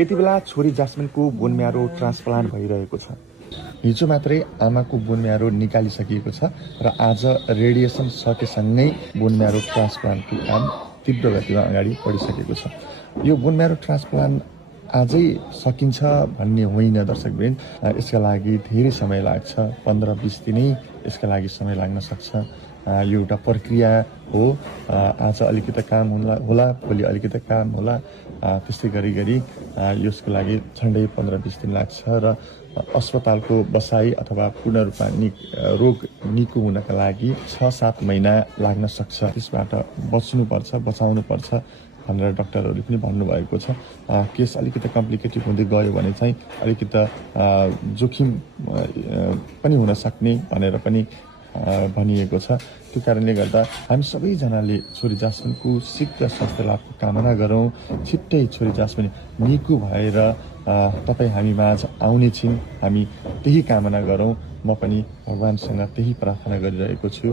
यति बेला छोरी जास्मिनको बोन म्यारो ट्रान्सप्लान्ट भइरहेको छ। हिजो मात्रै आमाको बोन म्यारो निकालिसकिएको छ र आज रेडिएसन सकेसँगै बोन म्यारो ट्रान्सप्लान्टको काम तीव्र गतिमा अगाडि बढिसकेको छ। यो बोन म्यारो ट्रान्सप्लान्ट आजै सकिन्छ भन्ने होइन दर्शकवृन्द, यसका लागि धेरै समय लाग्छ। 15-20 दिनै यसका लागि समय लाग्न सक्छ। यो एउटा प्रक्रिया हो। आज अलिकति काम होला, भोलि अलिकति काम होला, त्यस्तै गरी यसको लागि झन्डै 15-20 दिन लाग्छ र अस्पतालको बसाई अथवा पूर्ण रूपमा रोग निको हुनका लागि 6-7 महिना लाग्न सक्छ। त्यसबाट बचाउनुपर्छ भनेर डाक्टरहरूले पनि भन्नुभएको छ। केस अलिकति कम्प्लिकेटेड हुँदै गयो भने चाहिँ अलिकति जोखिम पनि हुन सक्ने भनेर पनि भनिएको छ। त्यो कारणले गर्दा हामी सबैजनाले छोरी जास्मिनको शीघ्र स्वास्थ्य लाभको कामना गरौँ। छिट्टै छोरी जास्मिन निको भएर तपाईँ हामी माझ आउने छिन्, हामी त्यही कामना गरौँ। म पनि भगवानसँग त्यही प्रार्थना गरिरहेको छु।